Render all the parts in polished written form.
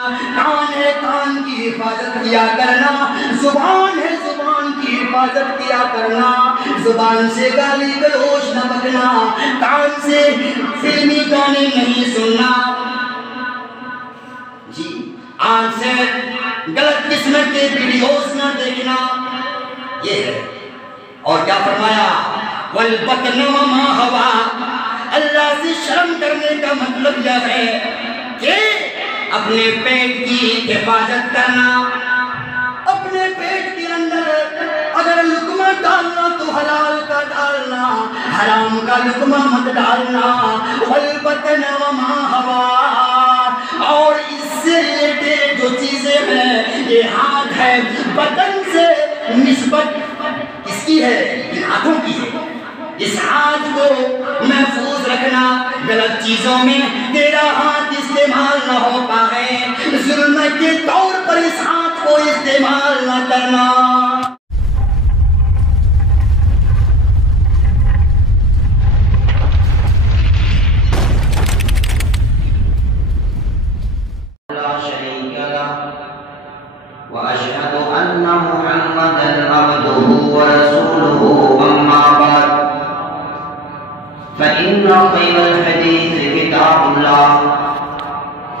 کان ہے کان کی حفاظت کیا کرنا، زبان ہے زبان کی حفاظت کیا کرنا، زبان سے گالی گلوچ نہ بکنا، کان سے فلمی گانے نہیں سننا، جی آنکھ سے غلط قسم کے ویڈیوز نہ دیکھنا، یہ ہے۔ اور کیا فرمایا؟ وَالْبَطْنَ وَمَا هَوَىٰ، اللہ سے شرم کرنے کا مطلب یہ ہے کہ اپنے پیٹ کی حفاظت کرنا، اپنے پیٹ کے اندر اگر لقمہ ڈالنا تو حلال کا ڈالنا، حرام کا لقمہ مت ڈالنا۔ وَالْبَطْنَ وَمَا هَوَىٰ، اور اس سے ریلیٹڈ جو چیزیں ہیں، یہ ہاتھ ہے، بدن سے نسبت کس کی ہے؟ ان ہاتھوں کی ہے۔ اس ہاتھ کو محفوظ رکھنا، غلط چیزوں میں تیرا ہاتھ استعمال نہ ہو پائے، ظلم کے طور پر اس ہاتھ کو استعمال نہ کرنا۔ لا شريك له وأشهد أن محمدا عبده ورسوله أما بعد فإن خير الحديث كتاب الله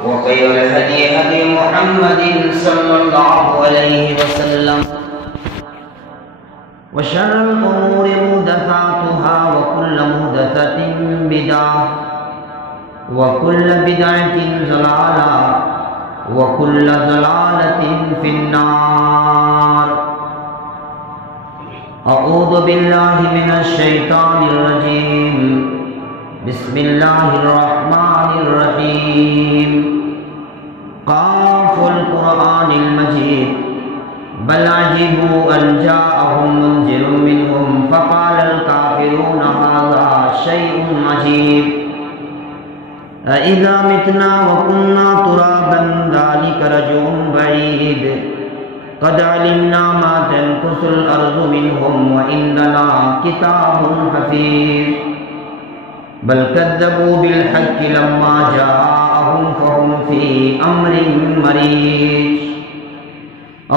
وخير الهدي هدي محمد صلى الله عليه وسلم وشر الأمور محدثاتها وكل محدثة بدعة وكل بدعة ضلالة وكل ضلالة في النار۔ أعوذ بالله من الشيطان الرجيم، بسم الله الرحمن الرحيم۔ قاف القرآن المجيد بل عجبوا أن جاءهم منذر منهم فقال الكافرون هذا شيء عجيب أإذا متنا وكنا ترابا ذلك رجع بعيد قد علمنا ما تنقص الأرض منهم وإننا كتاب حفيظ بل كذبوا بالحق لما جاءهم فهم في أمر مريج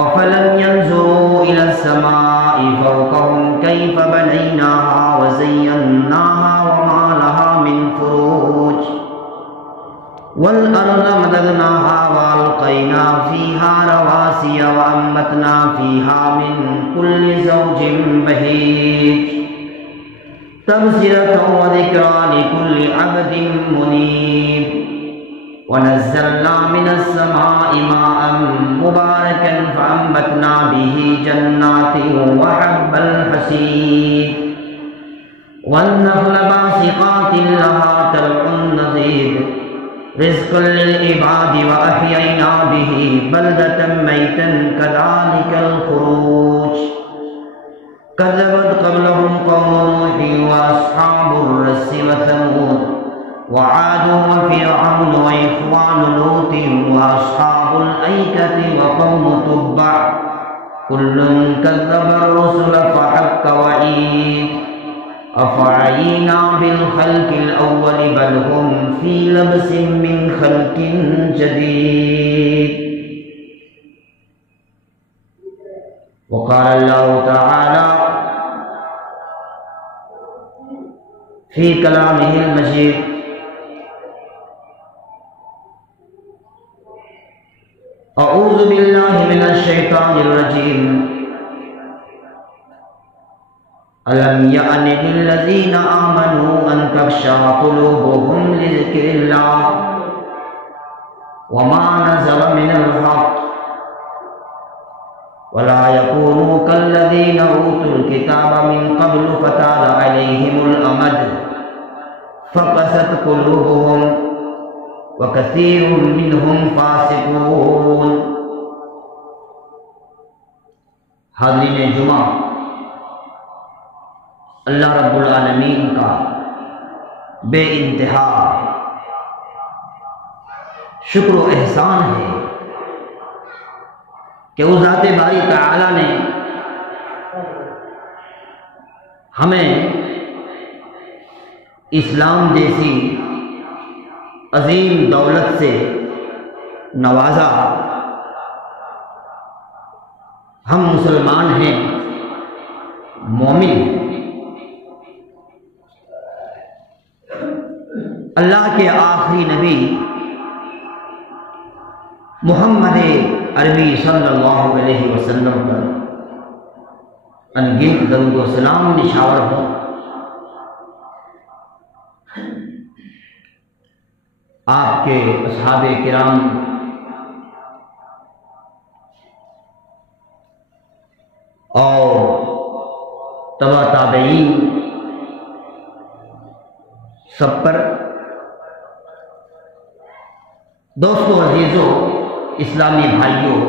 أفلم ينظروا إلى السماء فوقهم كيف بنيناها وزيناها وما لها من فروج والأرض مددناها وألقينا فيها رواسي وأنبتنا فيها من كل زوج بهيج تبصرة وذكرى لكل عبد منيب ونزلنا من السماء ماء مباركا فأنبتنا به جنات وحب الحصيد والنخل باسقات لها طلع نضيد رزقا للعباد وأحيينا به بلدة ميتا كذلك الخروج كذبت قبلهم قوم نوح وأصحاب الرس وثمود وعاد وفرعون وإخوان لوط وأصحاب الأيكة وقوم تبع كل كذب الرسل فحق وعيد أفعينا بالخلق الأول بل هم في لبس من خلق جديد وقال الله تعالى في كلامه المجيد أعوذ بالله من الشيطان الرجيم ألم يأن للذين آمنوا أن تخشع قلوبهم لذكر الله وما نزل من الحق ولا يكونوا كالذين أوتوا الكتاب من قبل فطال عليهم الأمد فقست قلوبهم وكثير منهم فاسقون۔ حاضرین جمعہ، اللہ رب العالمین کا بے انتہا شکر و احسان ہے کہ اس ذات باری تعالی نے ہمیں اسلام جیسی عظیم دولت سے نوازا. ہم مسلمان ہیں، مومن ہیں. اللہ کے آخری نبی محمد عربی صلی اللہ علیہ وسلم پر انگنت درود و سلام نشاور ہو. آپ کے اصحاب کرام اور تبع تابعین سب پر. دوستو عزیزو، اسلامی بھائیوں،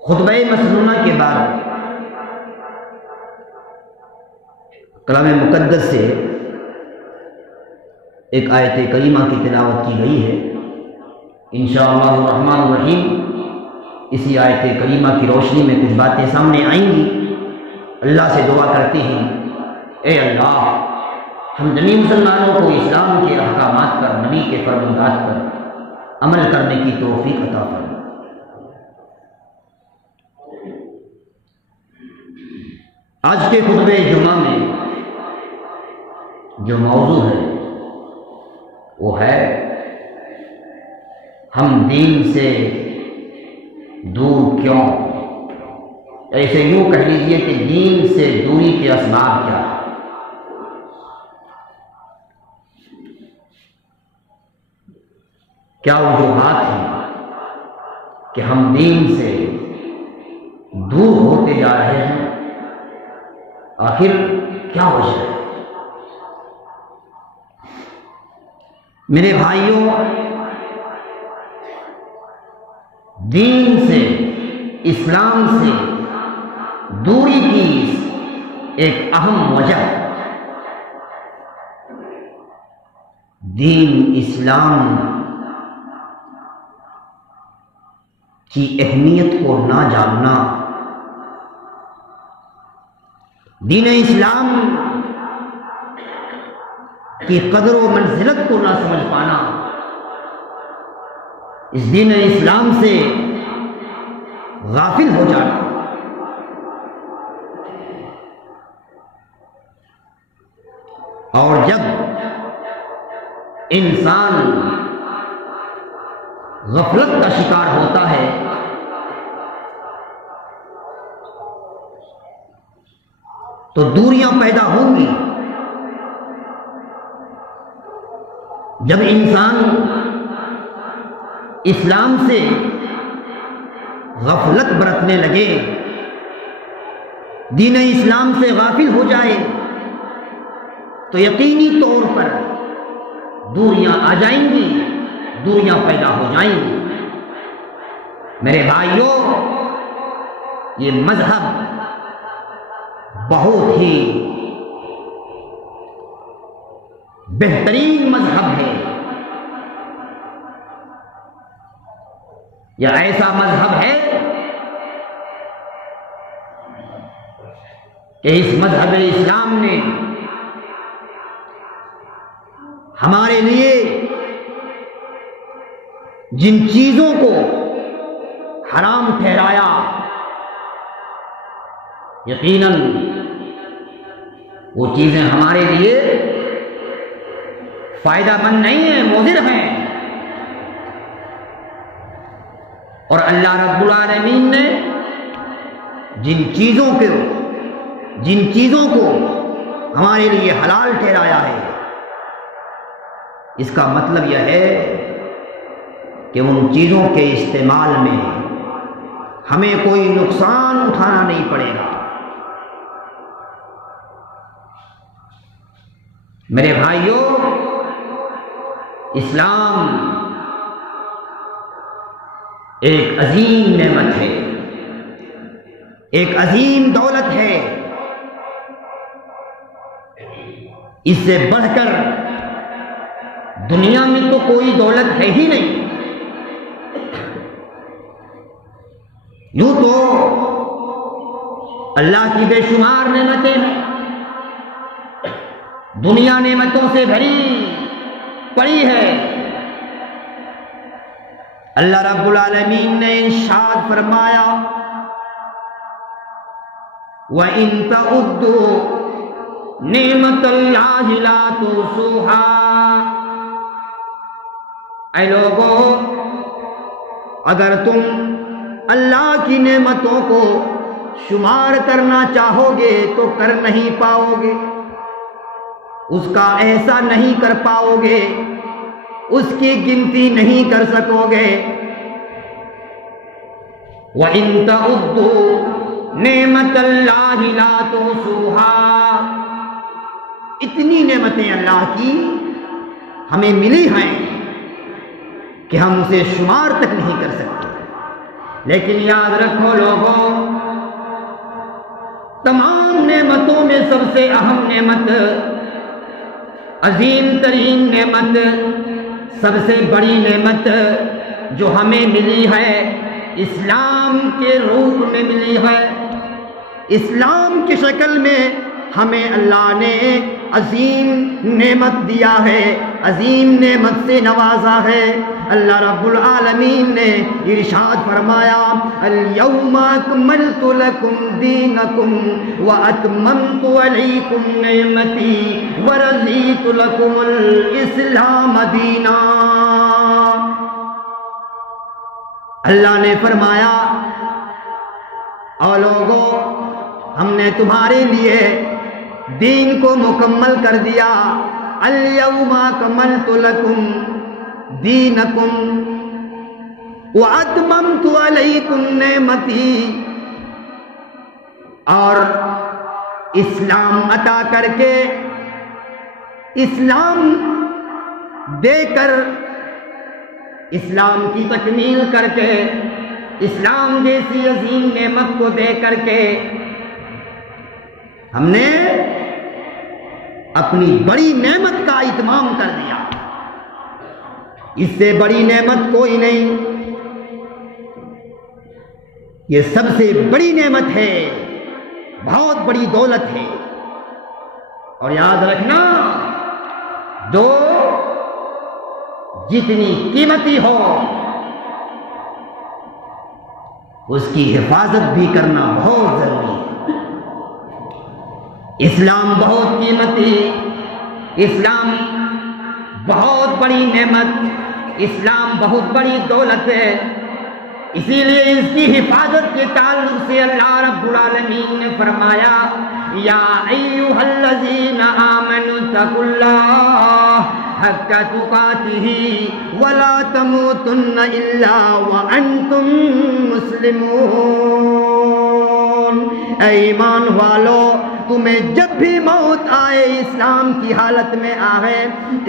خطبہ مسنونہ کے بعد کلام مقدس سے ایک آیت کریمہ کی تلاوت کی گئی ہے. انشاءاللہ الرحمن الرحیم اسی آیت کریمہ کی روشنی میں کچھ باتیں سامنے آئیں گی. اللہ سے دعا کرتے ہیں، اے اللہ ہم جمیع مسلمانوں کو اسلام کے احکامات پر، نبی کے فرمودات پر عمل کرنے کی توفیق عطا فرما. آج کے خطبہ جمعہ میں جو موضوع ہے وہ ہے ہم دین سے دور کیوں. ایسے یوں کہہ لیجیے کہ دین سے دوری کے اسباب کیا ہے. کیا وجوہات ہیں کہ ہم دین سے دور ہوتے جا رہے ہیں؟ آخر کیا وجہ ہے؟ میرے بھائیوں، دین سے، اسلام سے دوری کی ایک اہم وجہ دین اسلام کی اہمیت کو نہ جاننا، دین اسلام کی قدر و منزلت کو نہ سمجھ پانا، اس دین اسلام سے غافل ہو جانا. اور جب انسان غفلت کا شکار ہوتا ہے تو دوریاں پیدا ہوں گی. جب انسان اسلام سے غفلت برتنے لگے، دین اسلام سے غافل ہو جائے تو یقینی طور پر دوریاں آ جائیں گی، دوریاں پیدا ہو جائیں گی. میرے بھائیوں، یہ مذہب بہت ہی بہترین مذہب ہے. یہ ایسا مذہب ہے کہ اس مذہب اسلام نے ہمارے لیے جن چیزوں کو حرام ٹھہرایا، یقیناً وہ چیزیں ہمارے لیے فائدہ مند نہیں ہیں، مضر ہیں. اور اللہ رب العالمین نے جن چیزوں کو ہمارے لیے حلال ٹھہرایا ہے، اس کا مطلب یہ ہے کہ ان چیزوں کے استعمال میں ہمیں کوئی نقصان اٹھانا نہیں پڑے گا. میرے بھائیوں، اسلام ایک عظیم نعمت ہے، ایک عظیم دولت ہے. اس سے بڑھ کر دنیا میں تو کوئی دولت ہے ہی نہیں. یوں تو اللہ کی بے شمار نعمتیں ہیں، دنیا نعمتوں سے بھری، پڑی ہے۔ اللہ رب العالمین نے ارشاد فرمایا وَإِن تَعُدُّوا نِعْمَتَ اللَّهِ لَا تُحْصُوهَا، اے لوگو اگر تم اللہ کی نعمتوں کو شمار کرنا چاہو گے تو کر نہیں پاؤ گے، اس کا احسان نہیں کر پاؤ گے، اس کی گنتی نہیں کر سکو گے۔ وَإِن تَعُدُّوا نِعْمَتَ اللَّهِ لَا تُحْصُوهَا، اتنی نعمتیں اللہ کی ہمیں ملی ہیں کہ ہم اسے شمار تک نہیں کر سکتے۔ لیکن یاد رکھو لوگوں، تمام نعمتوں میں سب سے اہم نعمت، عظیم ترین نعمت، سب سے بڑی نعمت جو ہمیں ملی ہے، اسلام کے روپ میں ملی ہے۔ اسلام کی شکل میں ہمیں اللہ نے عظیم نعمت دیا ہے، عظیم نعمت سے نوازا ہے۔ اللہ رب العالمین نے ارشاد فرمایا اليوم اکملت لکم دینکم واتممت علیکم نعمتی ورضیت لکم الاسلام دینا۔ اللہ نے فرمایا اور لوگوں ہم نے تمہارے لیے دین کو مکمل کر دیا۔ الیوم اکملت لکم دینکم واتممت علیکم نعمتی، اور اسلام عطا کر کے، اسلام دے کر، اسلام کی تکمیل کر کے، اسلام جیسی عظیم نعمت کو دے کر کے ہم نے اپنی بڑی نعمت کا اتمام کر دیا۔ اس سے بڑی نعمت کوئی نہیں، یہ سب سے بڑی نعمت ہے، بہت بڑی دولت ہے۔ اور یاد رکھنا جو جتنی قیمتی ہو اس کی حفاظت بھی کرنا بہت ضروری ہے۔ اسلام بہت قیمتی، اسلام بہت بڑی نعمت، اسلام بہت بڑی دولت ہے، اسی لیے اس کی حفاظت کے تعلق سے اللہ رب العالمین نے فرمایا یا ایھا الذین آمنوا اتقوا اللہ حق تقاتہ ولا تموتن الا وانتم مسلمون۔ اے ایمان والو، تمہیں جب بھی موت آئے اسلام کی حالت میں آئے،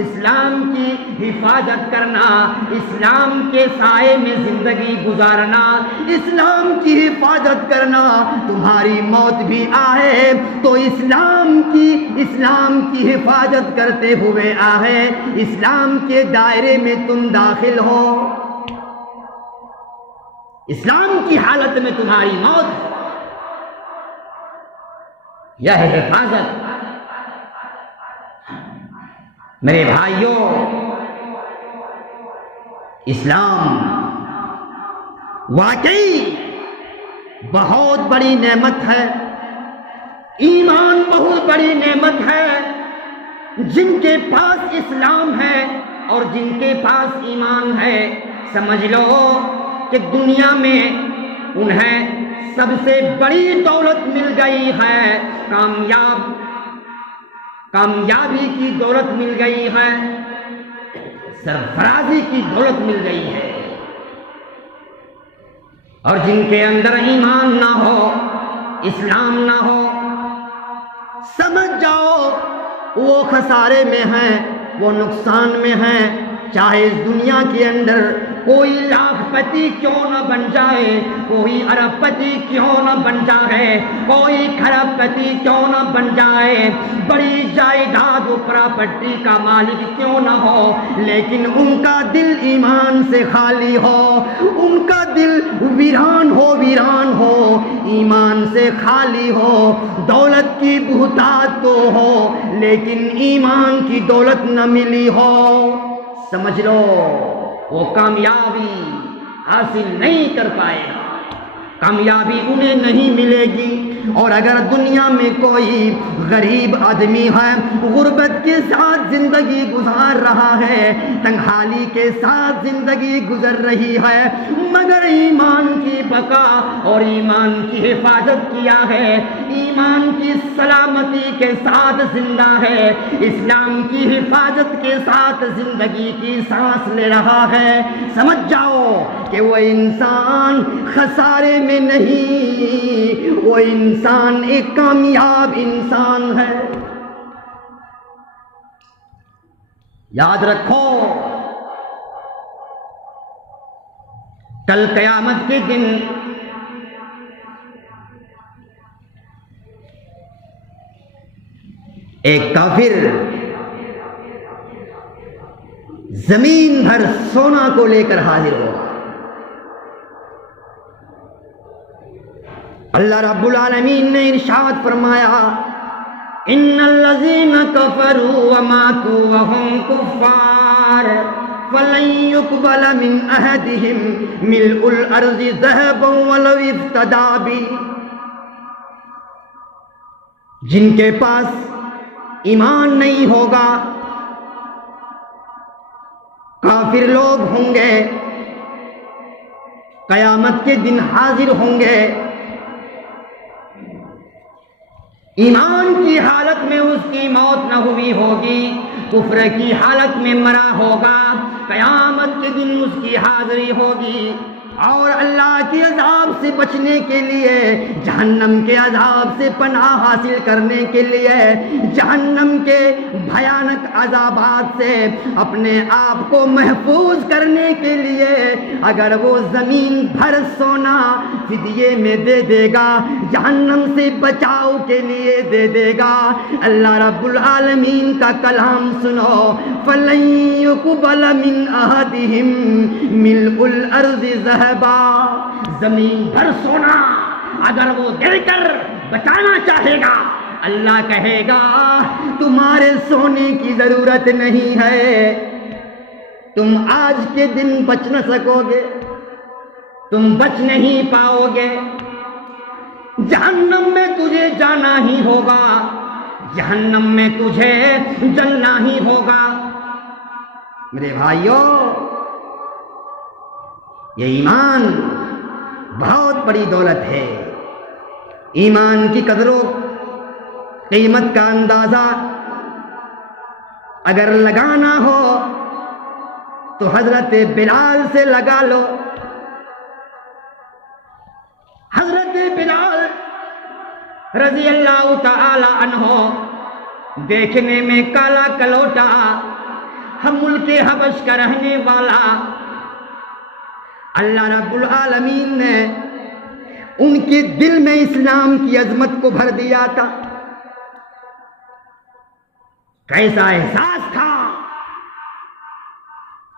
اسلام کی حفاظت کرنا، اسلام کے سائے میں زندگی گزارنا، اسلام کی حفاظت کرنا، تمہاری موت بھی آئے تو اسلام کی حفاظت کرتے ہوئے آئے، اسلام کے دائرے میں تم داخل ہو، اسلام کی حالت میں تمہاری موت، یہ ہے حفاظت۔ میرے بھائیوں، اسلام واقعی بہت بڑی نعمت ہے، ایمان بہت بڑی نعمت ہے۔ جن کے پاس اسلام ہے اور جن کے پاس ایمان ہے، سمجھ لو کہ دنیا میں انہیں سب سے بڑی دولت مل گئی ہے، کامیابی کی دولت مل گئی ہے، سرفرازی کی دولت مل گئی ہے۔ اور جن کے اندر ایمان نہ ہو، اسلام نہ ہو، سمجھ جاؤ وہ خسارے میں ہیں، وہ نقصان میں ہیں۔ چاہے اس دنیا کے اندر کوئی لاکھ پتی کیوں نہ بن جائے، کوئی ارب پتی کیوں نہ بن جائے، کوئی کھرب پتی کیوں نہ بن جائے، بڑی جائیداد و پراپرٹی کا مالک کیوں نہ ہو، لیکن ان کا دل ایمان سے خالی ہو، ان کا دل ویران ہو، ایمان سے خالی ہو، دولت کی بہتات تو ہو لیکن ایمان کی دولت نہ ملی ہو، سمجھ لو وہ کامیابی حاصل نہیں کر پائے گا، کامیابی انہیں نہیں ملے گی۔ اور اگر دنیا میں کوئی غریب آدمی ہے، غربت کے ساتھ زندگی گزار رہا ہے، تنہائی کے ساتھ زندگی گزر رہی ہے، مگر ایمان کی بقا اور ایمان کی حفاظت کیا ہے، ایمان کی سلامتی کے ساتھ زندہ ہے، اسلام کی حفاظت کے ساتھ زندگی کی سانس لے رہا ہے، سمجھ جاؤ کہ وہ انسان خسارے میں نہیں، وہ انسان ایک کامیاب انسان ہے۔ یاد رکھو کل قیامت کے دن ایک کافر زمین بھر سونا کو لے کر حاضر ہوگا۔ اللہ رب العالمین نے ارشاد فرمایا ان الذین کفروا وماتوا وهم کفار فلن يقبل من احدهم ملء الارض ذهبا ولو افتدى به، جن کے پاس ایمان نہیں ہوگا، کافر لوگ ہوں گے، قیامت کے دن حاضر ہوں گے، ایمان کی حالت میں اس کی موت نہ ہوئی ہوگی، کفر کی حالت میں مرا ہوگا، قیامت کے دن اس کی حاضری ہوگی، اور اللہ کے عذاب سے بچنے کے لیے، جہنم کے عذاب سے پناہ حاصل کرنے کے لیے، جہنم کے بھیانک عذابات سے اپنے آپ کو محفوظ کرنے کے لیے اگر وہ زمین بھر سونا فدیے میں دے دے گا، جہنم سے بچاؤ کے لیے دے دے گا، اللہ رب العالمین کا کلام سنو، فَلَن يُقْبَلَ مِنْ أَحَدِهِمْ مِلْءُ الْأَرْضِ ذَهَبًا، زمین بھر سونا اگر وہ دے کر بچانا چاہے گا، اللہ کہے گا تمہارے سونے کی ضرورت نہیں ہے، تم آج کے دن بچ نہ سکو گے، تم بچ نہیں پاؤ گے، جہنم میں تجھے جانا ہی ہوگا، جہنم میں تجھے جلنا ہی ہوگا۔ میرے بھائیوں، یہ ایمان بہت بڑی دولت ہے، ایمان کی قدر و قیمت کا اندازہ اگر لگانا ہو تو حضرت بلال سے لگا لو۔ حضرت بلال رضی اللہ تعالی عنہ دیکھنے میں کالا کلوٹا، ہم ملک حبش کا رہنے والا، اللہ رب العالمین نے ان کے دل میں اسلام کی عظمت کو بھر دیا تھا۔ کیسا احساس تھا،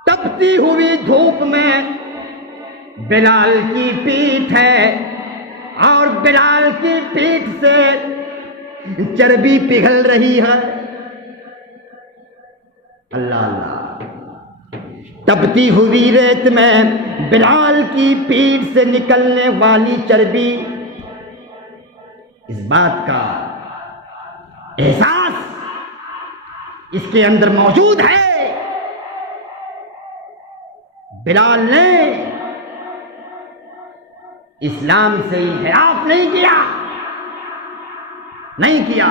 تپتی ہوئی دھوپ میں بلال کی پیٹھ ہے اور بلال کی پیٹھ سے چربی پگھل رہی ہے، اللہ اللہ، تپتی ہوئی ریت میں بلال کی پیٹھ سے نکلنے والی چربی، اس بات کا احساس اس کے اندر موجود ہے۔ بلال نے اسلام سے انحراف نہیں کیا،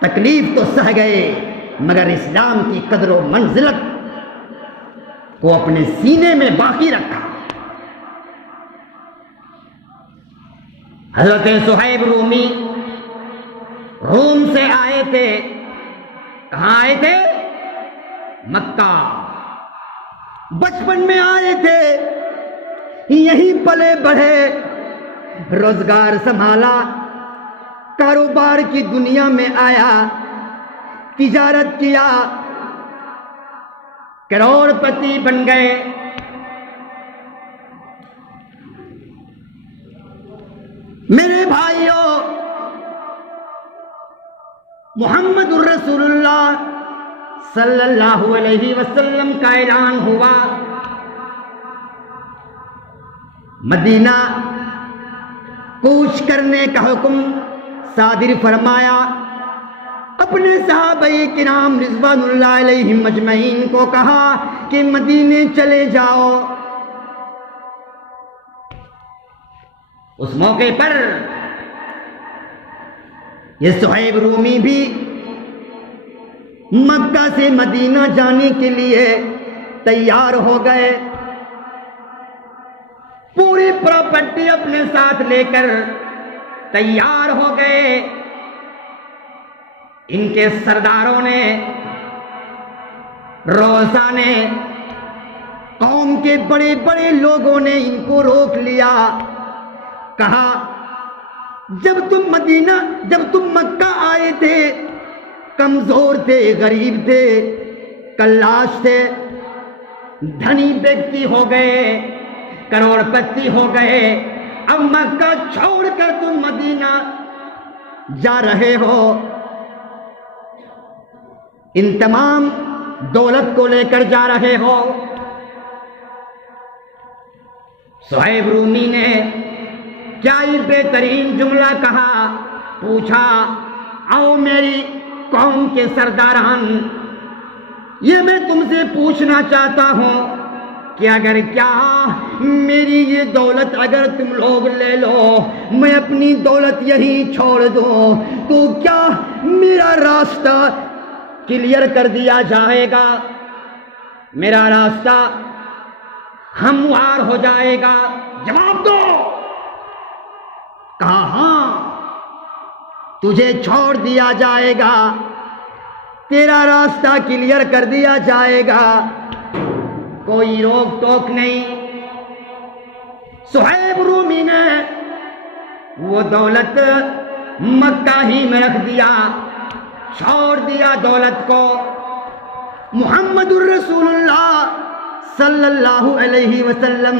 تکلیف تو سہ گئے مگر اسلام کی قدر و منزلت کو اپنے سینے میں باقی رکھا۔ حضرت صہیب رومی روم سے آئے تھے، کہاں آئے تھے؟ مکہ، بچپن میں آئے تھے، یہیں پلے بڑھے، روزگار سنبھالا، کاروبار کی دنیا میں آیا، تجارت کیا، کروڑ پتی بن گئے۔ میرے بھائیوں، محمد الرسول اللہ صلی اللہ علیہ وسلم کا اعلان ہوا، مدینہ کوچ کرنے کا حکم صادر فرمایا، اپنے صحابہ کرام رضوان اللہ علیہم مجمعین کو کہا کہ مدینے چلے جاؤ۔ اس موقع پر یہ صہیب رومی بھی مکہ سے مدینہ جانے کے لیے تیار ہو گئے، پوری پراپرٹی اپنے ساتھ لے کر تیار ہو گئے۔ ان کے سرداروں نے، روزہ نے، قوم کے بڑے بڑے لوگوں نے ان کو روک لیا، کہا جب تم مکہ آئے تھے کمزور تھے، غریب تھے، کلاش تھے، دھنی ویکتی ہو گئے، کروڑ پتی ہو گئے، اب مکہ چھوڑ کر تم مدینہ جا رہے ہو، ان تمام دولت کو لے کر جا رہے ہو۔ صہیب رومی نے کیا ہی بہترین جملہ کہا، پوچھا آؤ میری قوم کے سرداران، یہ میں تم سے پوچھنا چاہتا ہوں کہ اگر کیا میری یہ دولت اگر تم لوگ لے لو، میں اپنی دولت یہی چھوڑ دوں تو کیا میرا راستہ کلیئر کر دیا جائے گا، میرا راستہ ہموار ہو جائے گا؟ جواب دو۔ کہا ہاں تجھے چھوڑ دیا جائے گا، تیرا راستہ کلیئر کر دیا جائے گا، کوئی روک ٹوک نہیں۔ صہیب رومی نے وہ دولت مکہ ہی میں رکھ دیا، چھوڑ دیا دولت کو۔ محمد الرسول اللہ صلی اللہ علیہ وسلم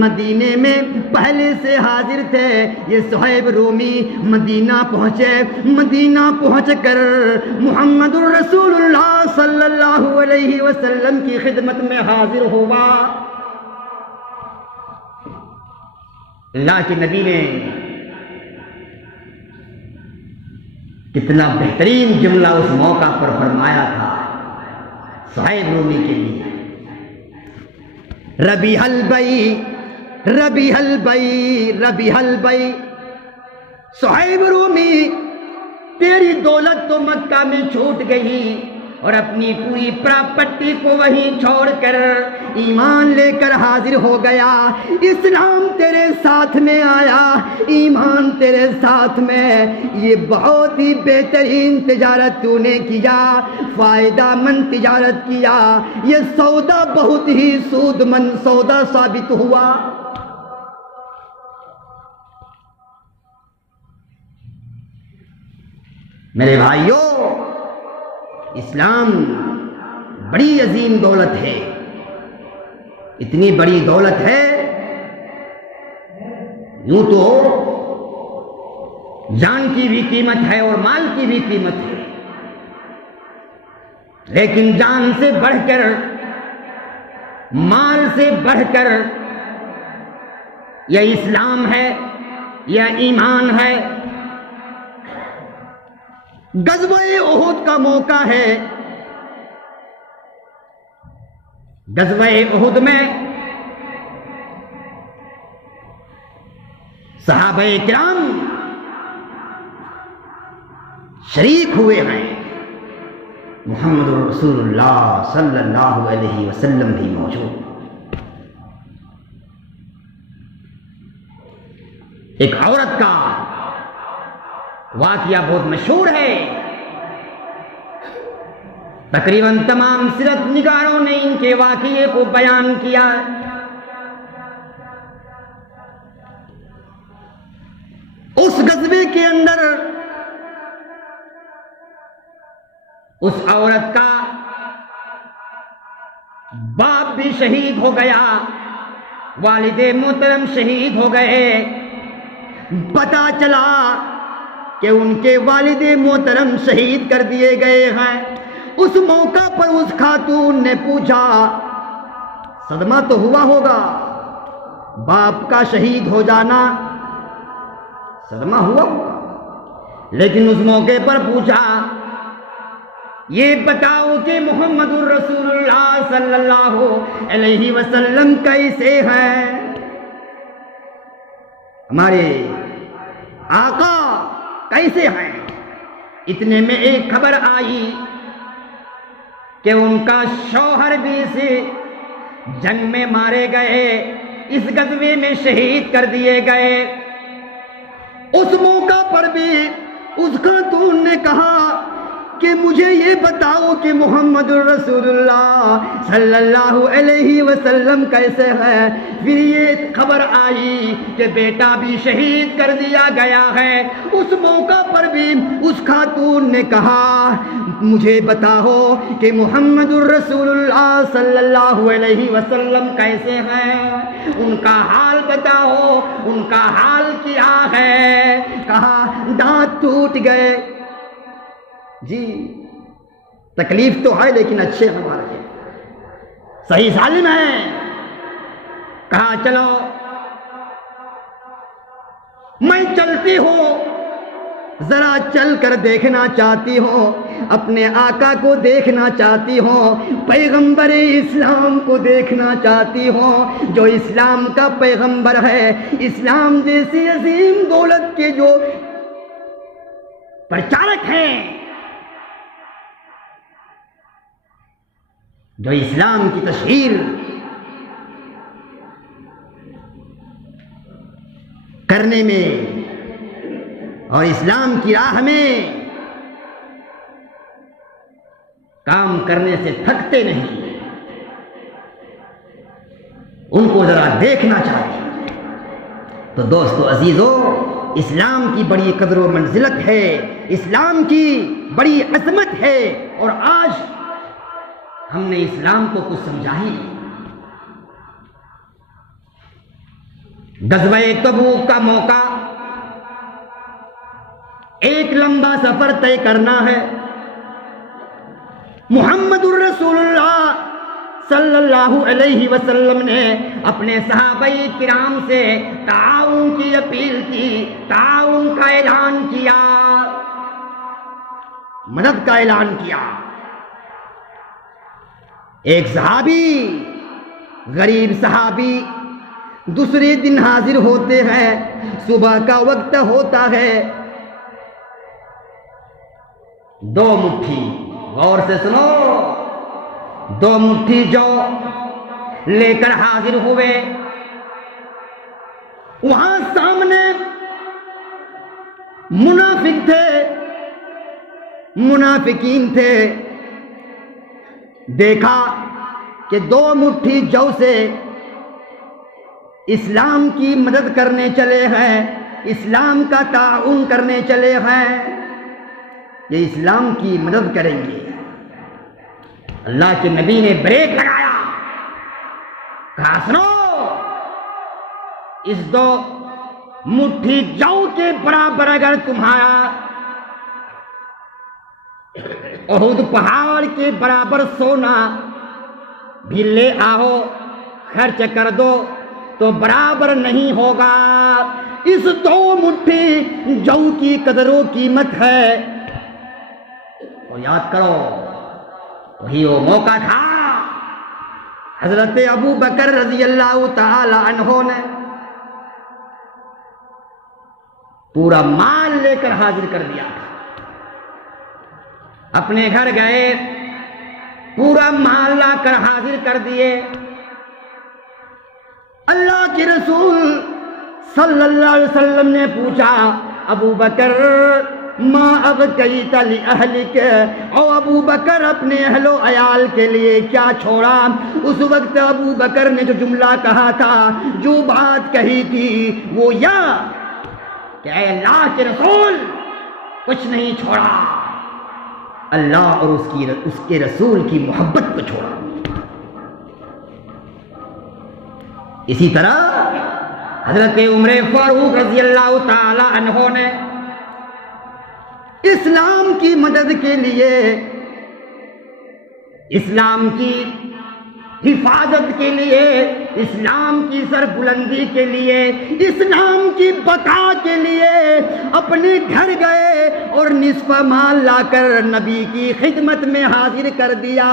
مدینے میں پہلے سے حاضر تھے۔ یہ صہیب رومی مدینہ پہنچے، مدینہ پہنچ کر محمد الرسول اللہ صلی اللہ علیہ وسلم کی خدمت میں حاضر ہوا۔ اللہ کے نبی نے کتنا بہترین جملہ اس موقع پر فرمایا تھا صہیب رومی کے لیے، ربیح البیع ربیح البیع ربیح البیع۔ صہیب رومی تیری دولت تو مکہ میں چھوٹ گئی اور اپنی پوری پراپرٹی کو وہیں چھوڑ کر ایمان لے کر حاضر ہو گیا، اسلام تیرے ساتھ میں آیا، ایمان تیرے ساتھ میں۔ یہ بہت ہی بہترین تجارت تو نے کیا، فائدہ مند تجارت کیا، یہ سودا بہت ہی سود مند سودا ثابت ہوا۔ میرے بھائیوں، اسلام بڑی عظیم دولت ہے، اتنی بڑی دولت ہے، یوں تو جان کی بھی قیمت ہے اور مال کی بھی قیمت ہے، لیکن جان سے بڑھ کر، مال سے بڑھ کر یہ اسلام ہے، یہ ایمان ہے۔ غزوہ احد کا موقع ہے۔ غزوہ احد میں صحابہ کرام شریک ہوئے ہیں، محمد رسول اللہ صلی اللہ علیہ وسلم بھی موجود۔ ایک عورت کا واقعہ بہت مشہور ہے، تقریباً تمام سیرت نگاروں نے ان کے واقعے کو بیان کیا۔ اس غزوے کے اندر اس عورت کا باپ بھی شہید ہو گیا، والد محترم شہید ہو گئے۔ پتہ چلا کہ ان کے والد محترم شہید کر دیے گئے ہیں۔ اس موقع پر اس خاتون نے پوچھا، صدمہ تو ہوا ہوگا، باپ کا شہید ہو جانا صدمہ ہوا ہوگا، لیکن اس موقع پر پوچھا، یہ بتاؤ کہ محمد الرسول اللہ صلی اللہ علیہ وسلم کیسے ہیں، ہمارے آقا کیسے ہیں؟ اتنے میں ایک خبر آئی کہ ان کا شوہر بھی اسی جنگ میں مارے گئے، اس غزوے میں شہید کر دیے گئے۔ اس موقع پر بھی اس خاتون نے کہا کہ مجھے یہ بتاؤ کہ محمد الرسول اللہ صلی اللہ علیہ وسلم کیسے ہے۔ پھر یہ خبر آئی کہ بیٹا بھی شہید کر دیا گیا ہے۔ اس موقع پر بھی اس خاتون نے کہا مجھے بتاؤ کہ محمد الرسول اللہ صلی اللہ علیہ وسلم کیسے ہیں، ان کا حال بتاؤ، ان کا حال کیا ہے۔ کہا دانت ٹوٹ گئے، جی تکلیف تو ہے لیکن اچھے ہمارے صحیح سالم ہیں۔ کہا چلو میں چلتی ہوں، ذرا چل کر دیکھنا چاہتی ہوں، اپنے آقا کو دیکھنا چاہتی ہوں، پیغمبر اسلام کو دیکھنا چاہتی ہوں، جو اسلام کا پیغمبر ہے، اسلام جیسی عظیم دولت کے جو پرچارک ہیں، جو اسلام کی تشہیر کرنے میں اور اسلام کی راہ میں کام کرنے سے تھکتے نہیں، ان کو ذرا دیکھنا چاہتے۔ تو دوستو عزیزو، اسلام کی بڑی قدر و منزلت ہے، اسلام کی بڑی عظمت ہے، اور آج ہم نے اسلام کو کچھ سمجھا ہی نہیں۔ غزوہ تبوک کا موقع، ایک لمبا سفر طے کرنا ہے، محمد الرسول اللہ صلی اللہ علیہ وسلم نے اپنے صحابہ کرام سے تعاون کی اپیل کی، تعاون کا اعلان کیا، مدد کا اعلان کیا۔ ایک صحابی، غریب صحابی، دوسرے دن حاضر ہوتے ہیں، صبح کا وقت ہوتا ہے، 2 مٹھی، غور سے سنو، 2 مٹھی جو لے کر حاضر ہوئے۔ وہاں سامنے منافق تھے، منافقین تھے، دیکھا کہ 2 مٹھی جو سے اسلام کی مدد کرنے چلے ہیں، اسلام کا تعاون کرنے چلے ہیں، یہ اسلام کی مدد کریں گے۔ اللہ کے نبی نے بریک لگایا، کہا سنو، اس 2 مٹھی جو کے برابر اگر تمہارا احد پہاڑ کے برابر سونا بھی لے آؤ، خرچ کر دو تو برابر نہیں ہوگا۔ اس 2 مٹھی جو کی قدر و قیمت ہے، اور یاد کرو وہی وہ موقع تھا حضرت ابو بکر رضی اللہ تعالی عنہ نے پورا مال لے کر حاضر کر دیا تھا۔ اپنے گھر گئے، پورا مال لا کر حاضر کر دیے۔ اللہ کے رسول صلی اللہ علیہ وسلم نے پوچھا، ابو بکر ما ابقیت لأہلک، او ابو بکر اپنے اہل و عیال کے لیے کیا چھوڑا؟ اس وقت ابو بکر نے جو جملہ کہا تھا، جو بات کہی تھی، وہ کہ اے اللہ کے رسول کچھ نہیں چھوڑا، اللہ اور اس کے رسول کی محبت کو چھوڑا۔ اسی طرح حضرت عمر فاروق رضی اللہ تعالی عنہ نے اسلام کی مدد کے لیے اسلام کی حفاظت کے لیے، اسلام کی سربلندی کے لیے، اسلام کی بقا کے لیے اپنے گھر گئے اور نصف مال لا کر نبی کی خدمت میں حاضر کر دیا۔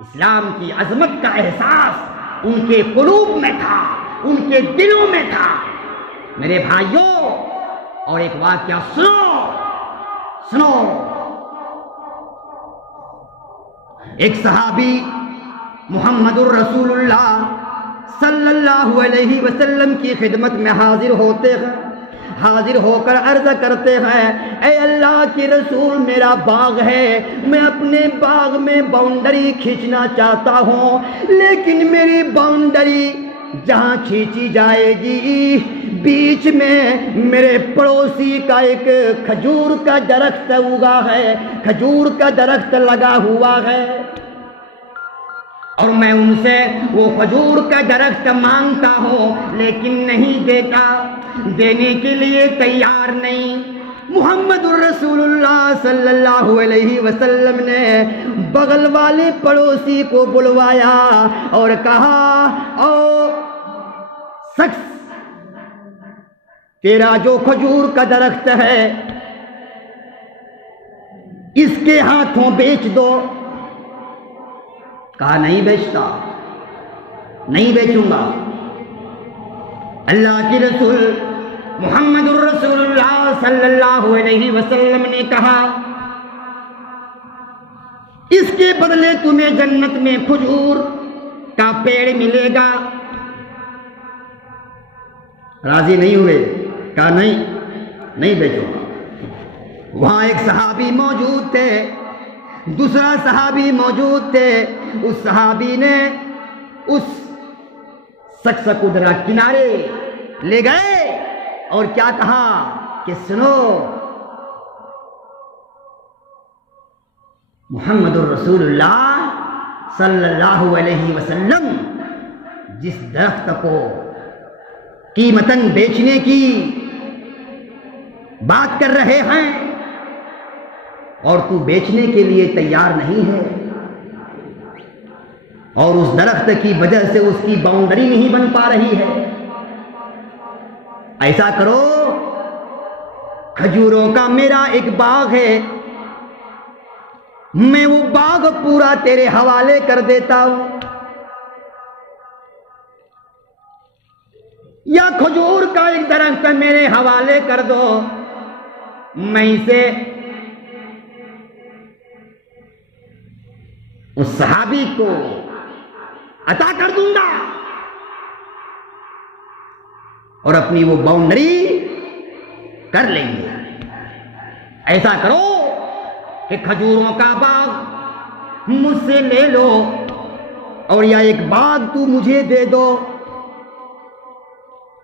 اسلام کی عظمت کا احساس ان کے قلوب میں تھا، ان کے دلوں میں تھا۔ میرے بھائیوں، اور ایک واقعہ سنو۔ ایک صحابی محمد الرسول اللہ صلی اللہ علیہ وسلم کی خدمت میں حاضر ہوتے ہیں، حاضر ہو کر عرض کرتے ہیں، اے اللہ کے رسول، میرا باغ ہے، میں اپنے باغ میں باؤنڈری کھینچنا چاہتا ہوں، لیکن میری باؤنڈری جہاں کھینچی جائے گی بیچ میں میرے پڑوسی کا ایک کھجور کا درخت اگا ہے، کھجور کا درخت لگا ہوا ہے، اور میں ان سے وہ کھجور کا درخت مانگتا ہوں لیکن نہیں دیتا، دینے کے لیے تیار نہیں۔ محمد الرسول اللہ صلی اللہ علیہ وسلم نے بغل والے پڑوسی کو بلوایا اور کہا، او شخص، تیرا جو کھجور کا درخت ہے اس کے ہاتھوں بیچ دو۔ کہا نہیں بیچتا، نہیں بیچوں گا۔ اللہ کے رسول محمد الرسول اللہ صلی اللہ علیہ وسلم نے کہا، اس کے بدلے تمہیں جنت میں کھجور کا پیڑ ملے گا۔ راضی نہیں ہوئے، کہا نہیں بیچوں گا۔ وہاں ایک صحابی موجود تھے، دوسرا صحابی موجود تھے۔ اس صحابی نے اس شخص کو ذرا کنارے لے گئے اور کیا کہا کہ سنو، محمد الرسول اللہ صلی اللہ علیہ وسلم جس درخت کو قیمتاً بیچنے کی بات کر رہے ہیں اور تو بیچنے کے لیے تیار نہیں ہے، اور اس درخت کی وجہ سے اس کی باؤنڈری نہیں بن پا رہی ہے، ایسا کرو، کھجوروں کا میرا ایک باغ ہے، میں وہ باغ پورا تیرے حوالے کر دیتا ہوں، یا کھجور کا ایک درخت میرے حوالے کر دو، میں اسے اس صحابی کو عطا کر دوں گا اور اپنی وہ باؤنڈری کر لیں گے۔ ایسا کرو کہ کھجوروں کا باغ مجھ سے لے لو اور یا ایک باغ تو مجھے دے دو۔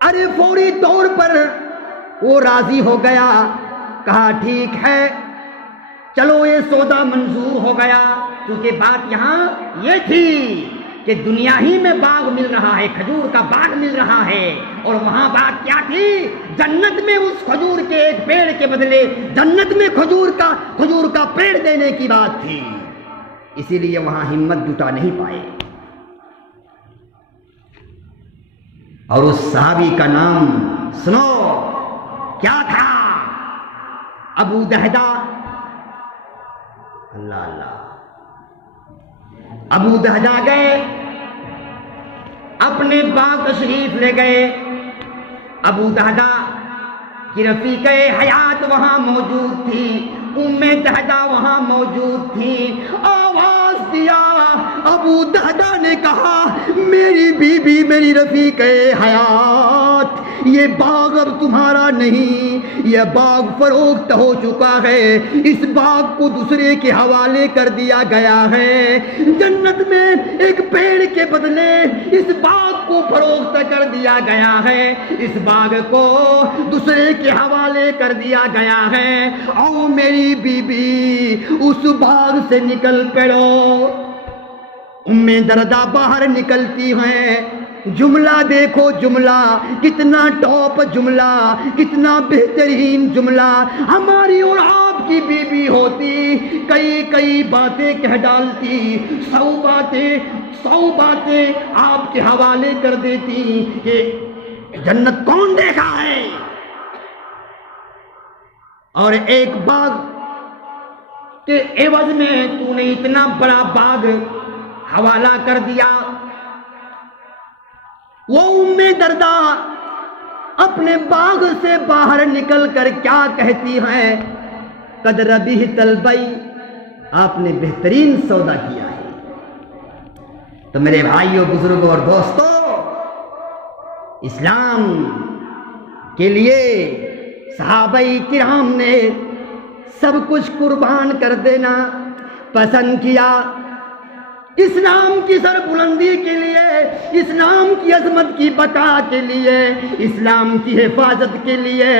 ارے فوری طور پر وہ راضی ہو گیا، کہا ٹھیک ہے، چلو یہ سودا منظور ہو گیا، کیونکہ بات یہاں یہ تھی کہ دنیا ہی میں باغ مل رہا ہے، کھجور کا باغ مل رہا ہے، اور وہاں بات کیا تھی، جنت میں اس کھجور کے ایک پیڑ کے بدلے جنت میں کھجور کا پیڑ دینے کی بات تھی، اسی لیے وہاں ہمت جٹا نہیں پائے۔ اور اس صحابی کا نام سنو کیا تھا، ابو دہدہ۔ اللہ اللہ، ابو دہدہ گئے، اپنے باغ تشریف لے گئے۔ ابو دہدہ کی رفیقہ حیات وہاں موجود تھی، ام دہدہ وہاں موجود تھی۔ آواز دیا، ابو دہدہ نے کہا میری بیوی، میری رفیقہ حیات، یہ باغ اب تمہارا نہیں، یہ باغ فروخت ہو چکا ہے، اس باغ کو دوسرے کے حوالے کر دیا گیا ہے، جنت میں ایک پیڑ کے بدلے اس باغ کو فروخت کر دیا گیا ہے، اس باغ کو دوسرے کے حوالے کر دیا گیا ہے، آؤ میری بیوی اس باغ سے نکل پڑو۔ ام دردہ باہر نکلتی ہیں، جملہ دیکھو، جملہ کتنا ٹاپ جملہ، کتنا بہترین جملہ، ہماری اور آپ کی بیوی ہوتی کئی کئی باتیں کہہ ڈالتی، 100 باتیں آپ کے حوالے کر دیتی کہ جنت کون دیکھا ہے، اور ایک باغ کے عوض میں تو نے اتنا بڑا باغ حوالہ کر دیا۔ وہ ام دردہ اپنے باغ سے باہر نکل کر کیا کہتی ہیں؟ قد ربحت البیع، آپ نے بہترین سودا کیا ہے۔ تو میرے بھائیوں، بزرگوں اور دوستوں، اسلام کے لیے صحابہ کرام نے سب کچھ قربان کر دینا پسند کیا۔ اسلام کی سربلندی کے لیے، اسلام کی عظمت کی بقا کے لیے، اسلام کی حفاظت کے لیے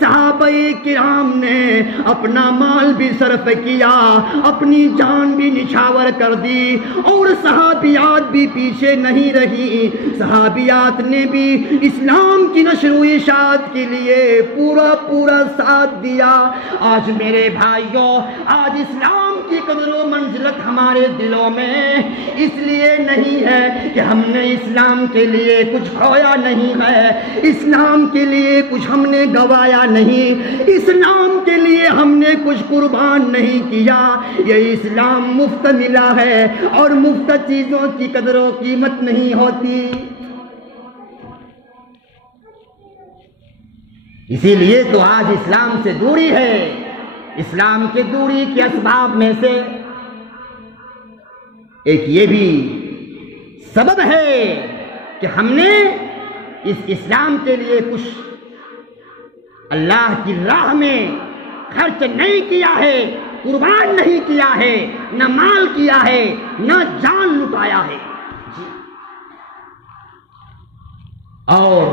صحابہ کرام نے اپنا مال بھی صرف کیا، اپنی جان بھی نچھاور کر دی، اور صحابیات بھی پیچھے نہیں رہی۔ صحابیات نے بھی اسلام کی نشر و اشاعت کے لیے پورا ساتھ دیا۔ آج میرے بھائیوں، آج اسلام کی قدر و منزلت ہمارے دلوں میں اس لیے نہیں ہے کہ ہم نے اسلام کے لیے کچھ کھویا نہیں ہے، اسلام کے لیے کچھ ہم نے گوایا نہیں، اسلام کے لیے ہم نے کچھ قربان نہیں کیا۔ یہ اسلام مفت ملا ہے، اور مفت چیزوں کی قدر و قیمت نہیں ہوتی۔ اسی لیے تو آج اسلام سے دوری ہے۔ اسلام کے دوری کے اسباب میں سے ایک یہ بھی سبب ہے کہ ہم نے اس اسلام کے لیے کچھ اللہ کی راہ میں خرچ نہیں کیا ہے، قربان نہیں کیا ہے، نہ مال کیا ہے، نہ جان لٹایا ہے۔ اور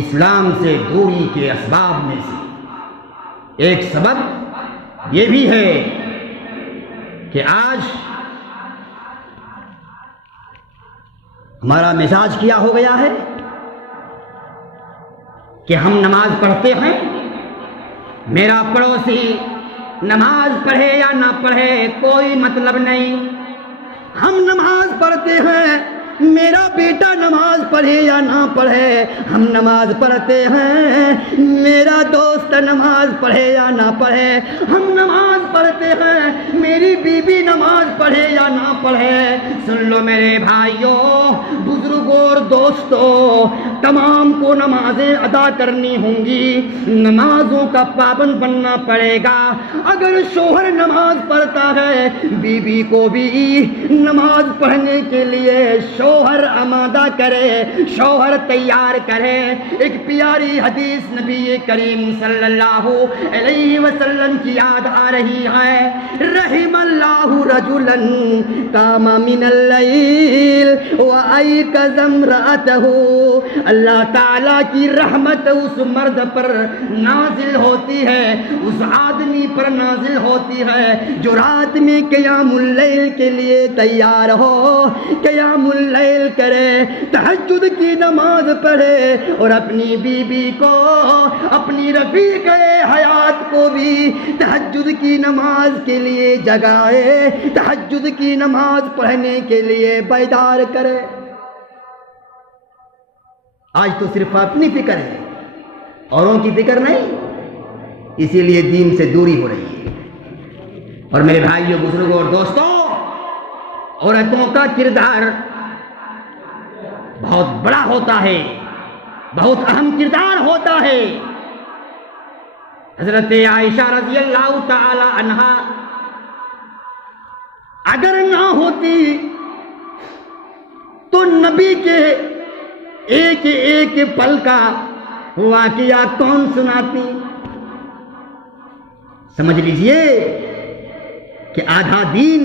اسلام سے دوری کے اسباب میں سے ایک سبب یہ بھی ہے کہ آج ہمارا مزاج کیا ہو گیا ہے کہ ہم نماز پڑھتے ہیں، میرا پڑوسی نماز پڑھے یا نہ پڑھے کوئی مطلب نہیں، ہم نماز پڑھتے ہیں، میرا بیٹا نماز پڑھے یا نہ پڑھے، ہم نماز پڑھتے ہیں، میرا دوست نماز پڑھے یا نہ پڑھے، ہم نماز پڑھتے ہیں، میری بیوی نماز پڑھے یا نہ پڑھے۔ سن لو میرے بھائیوں، بزرگوں اور دوستوں، تمام کو نمازیں ادا کرنی ہوں گی، نمازوں کا پابند بننا پڑے گا۔ اگر شوہر نماز پڑھتا ہے، بیوی کو بھی نماز پڑھنے کے لیے شوہر آمادہ کرے، شوہر تیار کرے۔ ایک پیاری حدیث نبی کریم صلی اللہ علیہ وسلم کی یاد آ رہی ہے، رحم اللہ رجلا قام من اللیل وایقظ امرأتہ، اللہ تعالیٰ کی رحمت اس مرد پر نازل ہوتی ہے، اس آدمی پر نازل ہوتی ہے جو رات میں قیام اللیل کے لیے تیار ہو، قیام اللیل کرے، تہجد کی نماز پڑھے، اور اپنی بیوی کو، اپنی رفیق حیات کو بھی تہجد کی نماز کے لیے جگائے، تہجد کی نماز پڑھنے کے لیے بیدار کرے۔ آج تو صرف اپنی فکر ہے، اوروں کی فکر نہیں، اسی لیے دین سے دوری ہو رہی ہے۔ اور میرے بھائیوں، بزرگوں اور دوستوں، عورتوں کا کردار بہت بڑا ہوتا ہے، بہت اہم کردار ہوتا ہے۔ حضرت عائشہ رضی اللہ تعالی عنہا اگر نہ ہوتی تو نبی کے ایک ایک پل کا واقعہ کون سناتی؟ سمجھ لیجئے کہ آدھا دین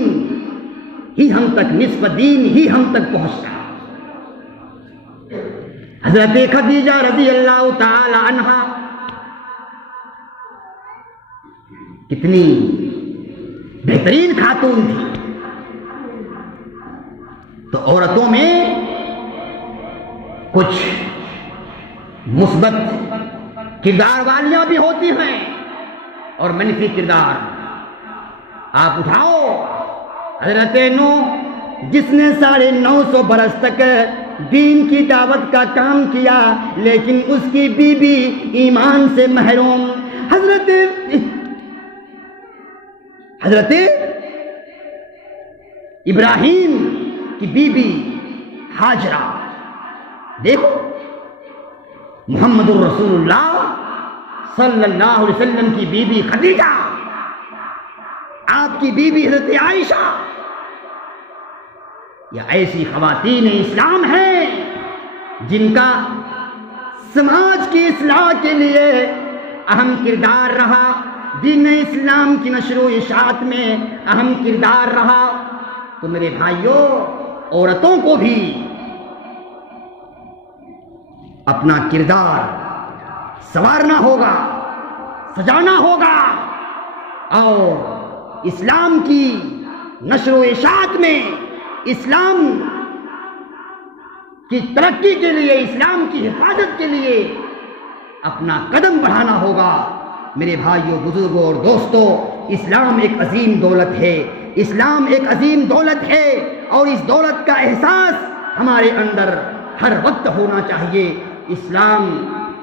ہی ہم تک، نصف دین ہی ہم تک پہنچتا۔ حضرت خدیجہ رضی اللہ تعالی عنہا کتنی بہترین خاتون تھی، تو عورتوں میں کچھ مثبت کردار والیاں بھی ہوتی ہیں، اور منفی کردار آپ اٹھاؤ۔ حضرت نوح جس نے 950 برس تک دین کی دعوت کا کام کیا، لیکن اس کی بیوی ایمان سے محروم۔ حضرت ابراہیم کی بیوی ہاجرہ، دیکھو محمد الرسول اللہ صلی اللہ علیہ وسلم کی بیوی خدیجہ، آپ کی بیوی حضرت عائشہ، یہ ایسی خواتین اسلام ہیں جن کا سماج کی اصلاح کے لیے اہم کردار رہا، دین اسلام کی نشر و اشاعت میں اہم کردار رہا۔ تو میرے بھائیوں، عورتوں کو بھی اپنا کردار سنوارنا ہوگا، سجانا ہوگا، اور اسلام کی نشر و اشاعت میں، اسلام کی ترقی کے لیے، اسلام کی حفاظت کے لیے اپنا قدم بڑھانا ہوگا۔ میرے بھائیوں، بزرگوں اور دوستوں، اسلام ایک عظیم دولت ہے، اسلام ایک عظیم دولت ہے، اور اس دولت کا احساس ہمارے اندر ہر وقت ہونا چاہیے۔ اسلام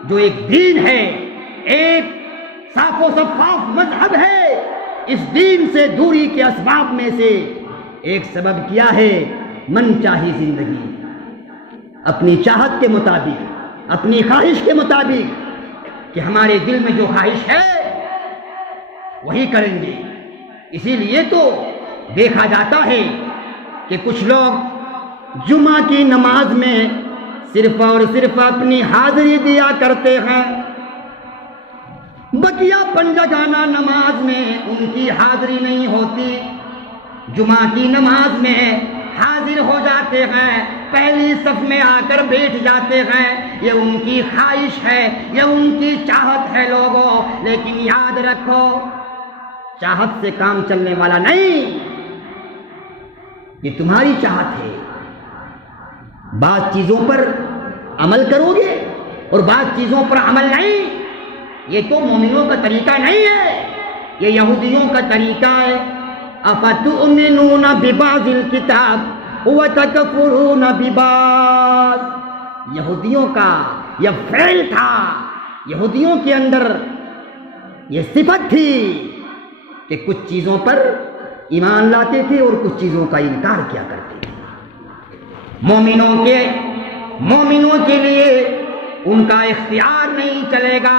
جو ایک دین ہے، ایک صاف و شفاف مذہب ہے، اس دین سے دوری کے اسباب میں سے ایک سبب کیا ہے؟ من چاہی زندگی، اپنی چاہت کے مطابق، اپنی خواہش کے مطابق، کہ ہمارے دل میں جو خواہش ہے وہی کریں گے۔ اسی لیے تو دیکھا جاتا ہے کہ کچھ لوگ جمعہ کی نماز میں صرف اور صرف اپنی حاضری دیا کرتے ہیں، بقیہ پنجگانہ نماز میں ان کی حاضری نہیں ہوتی، جمعہ کی نماز میں حاضر ہو جاتے ہیں، پہلی صف میں آ کر بیٹھ جاتے ہیں، یہ ان کی خواہش ہے، یہ ان کی چاہت ہے لوگوں۔ لیکن یاد رکھو، چاہت سے کام چلنے والا نہیں، یہ تمہاری چاہت ہے۔ بعض چیزوں پر عمل کرو گے اور بعض چیزوں پر عمل نہیں، یہ تو مومنوں کا طریقہ نہیں ہے، یہ یہودیوں کا طریقہ ہے۔ افتؤمنون ببعض الکتاب وتکفرون ببعض، یہودیوں کا یہ فعل تھا، یہودیوں کے اندر یہ صفت تھی کہ کچھ چیزوں پر ایمان لاتے تھے اور کچھ چیزوں کا انکار کیا کرتے تھے۔ مومنوں کے لیے ان کا اختیار نہیں چلے گا،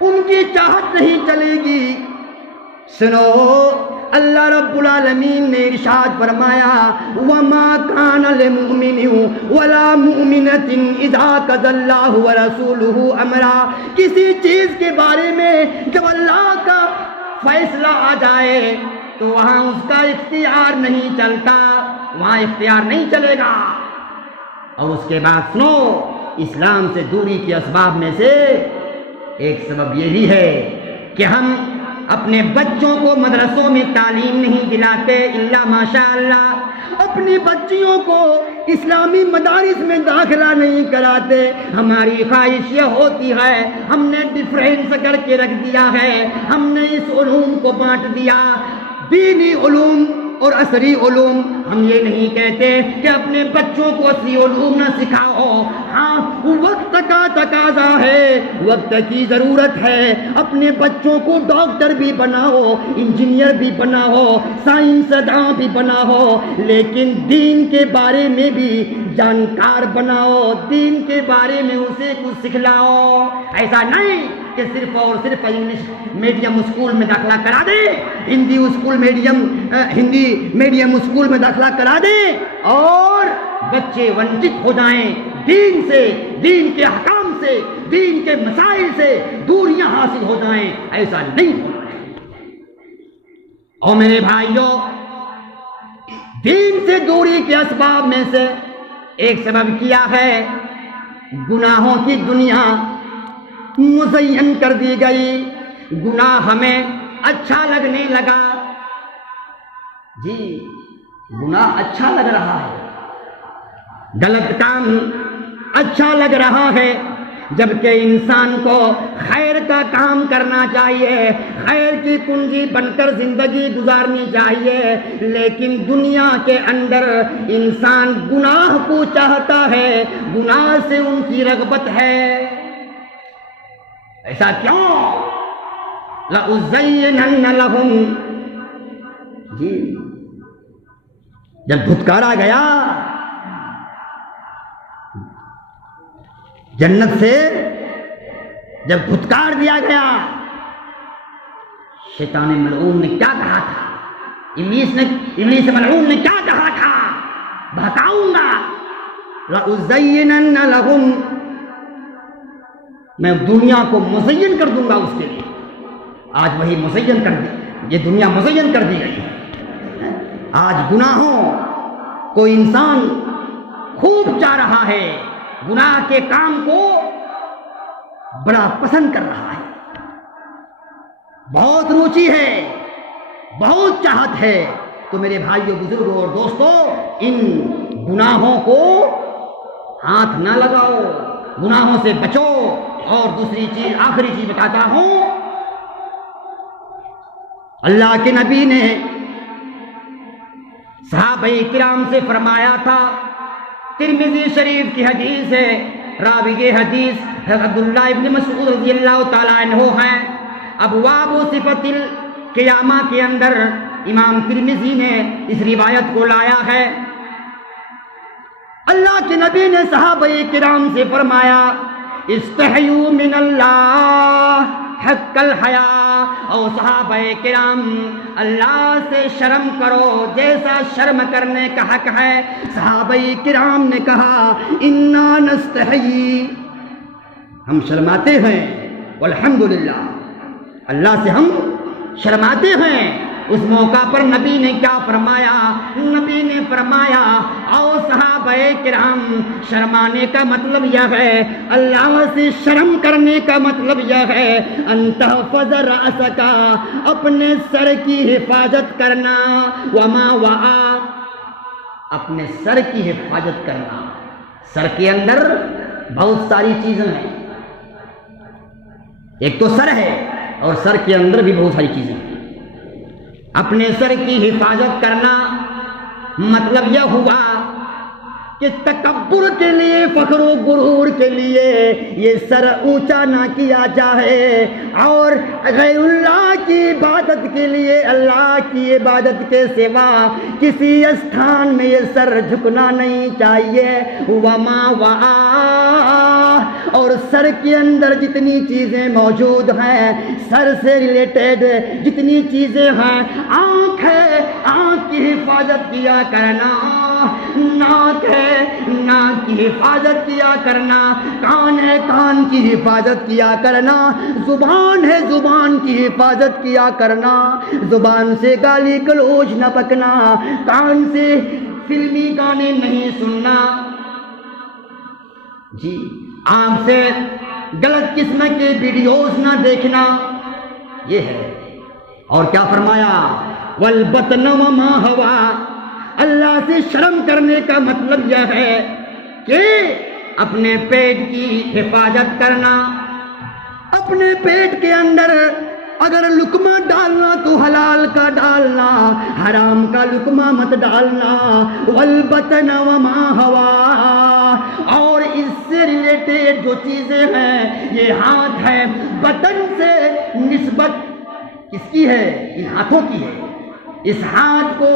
ان کی چاہت نہیں چلے گی۔ سنو، اللہ رب العالمین نے ارشاد فرمایا، وَمَا كَانَ لِمُؤْمِنٍ وَلَا مُؤْمِنَةٍ إِذَا قَضَى اللَّهُ وَرَسُولُهُ أَمْرًا، کسی چیز کے بارے میں جب اللہ کا فیصلہ آ جائے تو وہاں اس کا اختیار نہیں چلتا، وہاں اختیار نہیں چلے گا۔ اور اس کے بعد سنو، اسلام سے دوری کے اسباب میں سے ایک سبب یہ بھی ہے کہ ہم اپنے بچوں کو مدرسوں میں تعلیم نہیں دلاتے الا ماشاء اللہ، اپنی بچیوں کو اسلامی مدارس میں داخلہ نہیں کراتے۔ ہماری خواہش یہ ہوتی ہے، ہم نے ڈفرینس کر کے رکھ دیا ہے، ہم نے اس علوم کو بانٹ دیا، دینی علوم اور عصری علوم۔ ہم یہ نہیں کہتے کہ اپنے بچوں کو عصری علوم نہ سکھاؤ، ہاں وقت کا تقاضا ہے، وقت کی ضرورت ہے، اپنے بچوں کو ڈاکٹر بھی بناؤ، انجینئر بھی بناؤ، سائنسداں بھی بناؤ، لیکن دین کے بارے میں بھی جانکار بناؤ، دین کے بارے میں اسے کچھ سکھلاؤ۔ ایسا نہیں کہ صرف اور صرف انگلش میڈیم اسکول میں داخلہ کرا دے، ہندی میڈیم اسکول میں داخلہ کرا دیں اور بچے ونچت ہو جائیں دین سے، دین کے احکام سے، دین کے مسائل سے دوریاں حاصل ہو جائیں، ایسا نہیں ہونا ہے۔ اور میرے بھائیوں، دین سے دوری کے اسباب میں سے ایک سبب کیا ہے، گناہوں کی دنیا مزین کر دی گئی، گناہ ہمیں اچھا لگنے لگا۔ جی، گناہ اچھا لگ رہا ہے، غلط کام اچھا لگ رہا ہے، جبکہ انسان کو خیر کا کام کرنا چاہیے، خیر کی کنجی بن کر زندگی گزارنی چاہیے، لیکن دنیا کے اندر انسان گناہ کو چاہتا ہے، گناہ سے ان کی رغبت ہے۔ ایسا کیوں؟ لَأُزَيِّنَنَّ لَهُمْ، جی جب دھتکارا گیا جنت سے، جب دھتکار دیا گیا، شیطان ملعون نے کیا کہا تھا؟ ابلیس ملعون نے کیا کہا تھا؟ بہکاؤں گا، لَأُزَيِّنَنَّ لَهُمْ، میں دنیا کو مزین کر دوں گا اس کے لیے۔ آج وہی مزین کر دی، یہ دنیا مزین کر دی گئی ہے۔ آج گناہوں کو انسان خوب چاہ رہا ہے، گناہ کے کام کو بڑا پسند کر رہا ہے، بہت روچی ہے، بہت چاہت ہے۔ تو میرے بھائیوں، بزرگوں اور دوستوں، ان گناہوں کو ہاتھ نہ لگاؤ، گناہوں سے بچو۔ اور دوسری چیز، آخری چیز بتاتا ہوں، اللہ کے نبی نے صحابہ کرام سے فرمایا تھا، ترمذی شریف کی حدیث ہے، راوی حدیث عبداللہ ابن مسعود رضی اللہ تعالیٰ عنہ ہیں۔ ابواب صفت القیامہ کے اندر امام ترمذی نے اس روایت کو لایا ہے۔ اللہ کے نبی نے صحابہ کرام سے فرمایا، استحیوا من اللہ حق الحیا، اور صحابہ کرام اللہ سے شرم کرو جیسا شرم کرنے کا حق ہے۔ صحابہ کرام نے کہا، انا نستحی، ہم شرماتے ہیں، والحمدللہ، اللہ سے ہم شرماتے ہیں۔ اس موقع پر نبی نے کیا فرمایا؟ نبی نے فرمایا، او صحابہ کرام، شرمانے کا مطلب یہ ہے، اللہ سے شرم کرنے کا مطلب یہ ہے، ان تحفظ رأسک، اپنے سر کی حفاظت کرنا، وما وعا، اپنے سر کی حفاظت کرنا۔ سر کے اندر بہت ساری چیزیں ہیں، ایک تو سر ہے، اور سر کے اندر بھی بہت ساری چیزیں ہیں۔ اپنے سر کی حفاظت کرنا مطلب یہ ہوا کہ تکبر کے لیے، فخر و غرور کے لیے یہ سر اونچا نہ کیا جائے، اور غیر اللہ کی عبادت کے لیے، اللہ کی عبادت کے سوا کسی استھان میں یہ سر جھکنا نہیں چاہیے۔ وما وعا، اور سر کے اندر جتنی چیزیں موجود ہیں، سر سے ریلیٹڈ جتنی چیزیں ہیں، آنکھ ہے، آنکھ کی حفاظت کیا کرنا، ناک ہے، ناک کی حفاظت کیا کرنا، کان ہے، کان کی حفاظت کیا کرنا، زبان ہے، زبان کی حفاظت کیا کرنا، زبان سے گالی گلوچ نہ پکنا، کان سے فلمی گانے نہیں سننا، جی آنکھ سے غلط قسم کے ویڈیوز نہ دیکھنا، یہ ہے۔ اور کیا فرمایا؟ والبطن وما ہوا، اللہ سے شرم کرنے کا مطلب یہ ہے کہ اپنے پیٹ کی حفاظت کرنا، اپنے پیٹ کے اندر اگر لقمہ ڈالنا تو حلال کا ڈالنا، حرام کا لقمہ مت ڈالنا۔ والبطن وما ہوا، اور اس سے ریلیٹڈ جو چیزیں ہیں، یہ ہاتھ ہے، بطن سے نسبت کس کی ہے؟ ان ہاتھوں کی ہے۔ اس ہاتھ کو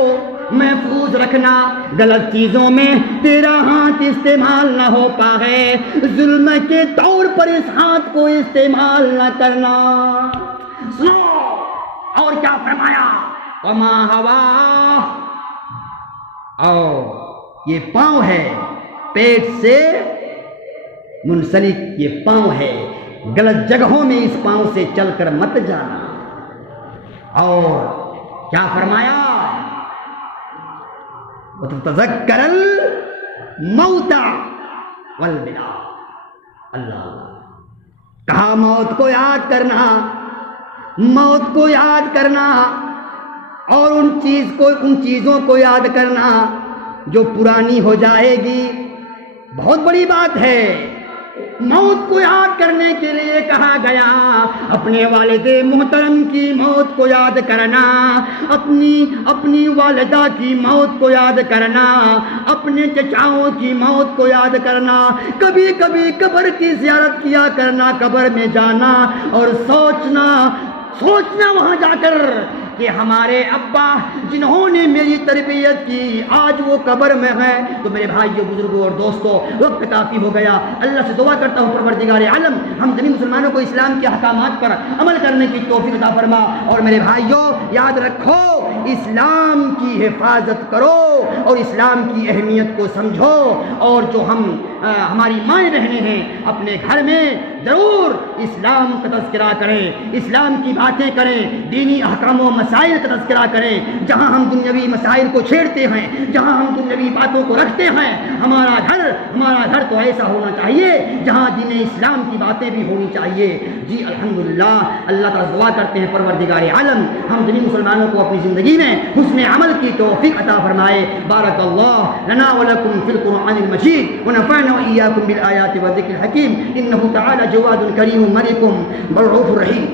محفوظ رکھنا، غلط چیزوں میں تیرا ہاتھ استعمال نہ ہو پائے، ظلم کے طور پر اس ہاتھ کو استعمال نہ کرنا۔ سنو، اور کیا فرمایا؟ وما ہوا، اور یہ پاؤں ہے، پیٹ سے منسلک یہ پاؤں ہے، غلط جگہوں میں اس پاؤں سے چل کر مت جانا۔ اور کیا فرمایا؟ وَتَتَذَكَّرَ الْمَوْتَ وَالْبِلَا، اللہ کہا موت کو یاد کرنا، موت کو یاد کرنا، اور ان چیزوں کو یاد کرنا جو پرانی ہو جائے گی۔ بہت بڑی بات ہے، موت کو یاد کرنے کے لیے کہا گیا، اپنے والد محترم کی موت کو یاد کرنا، اپنی والدہ کی موت کو یاد کرنا، اپنے چچاؤں کی موت کو یاد کرنا، کبھی کبھی قبر کی زیارت کیا کرنا، قبر میں جانا اور سوچنا وہاں جا کر کہ ہمارے ابا جنہوں نے میری تربیت کی آج وہ قبر میں ہیں۔ تو میرے بھائیوں، بزرگوں اور دوستوں، وقت کافی ہو گیا۔ اللہ سے دعا کرتا ہوں پروردگار عالم ہم تمام مسلمانوں کو اسلام کے احکامات پر عمل کرنے کی توفیق عطا فرما۔ اور میرے بھائیوں یاد رکھو، اسلام کی حفاظت کرو اور اسلام کی اہمیت کو سمجھو، اور جو ہماری مائیں بہنیں ہیں اپنے گھر میں ضرور اسلام کا تذکرہ کریں، اسلام کی باتیں کریں، دینی احکام و مسائل کا تذکرہ کریں۔ جہاں ہم دنیاوی مسائل کو چھیڑتے ہیں، جہاں ہم دنیاوی باتوں کو رکھتے ہیں، ہمارا گھر تو ایسا ہونا چاہیے جہاں دین اسلام کی باتیں بھی ہونی چاہیے۔ جی الحمدللہ، اللہ تعالیٰ دعا کرتے ہیں پروردگار عالم ہم تمام مسلمانوں کو اپنی زندگی میں حسن عمل کی توفیق عطا فرمائے۔ بارک اللہ لنا ولکم فی القرآن المجید ونفعنا وإياكم بالآيات والذكر الحكيم إنه تعالى جواد كريم ملك رؤوف رحيم۔